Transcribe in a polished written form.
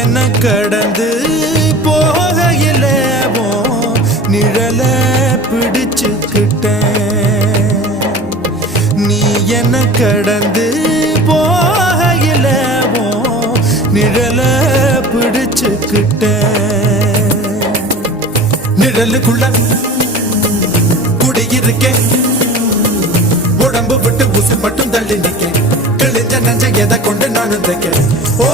என்ன கடந்து போகையில நிழல பிடிச்சுக்கிட்டேன். நீ என்ன கடந்து போகையில நிழல பிடிச்சுக்கிட்டேன். நிழலுக்குள்ள குடியிருக்கேன், உடம்பு விட்டு உசு மட்டும் தள்ளி நிக்க, கிழிஞ்ச நஞ்ச எதை கொண்டு நான் ஓ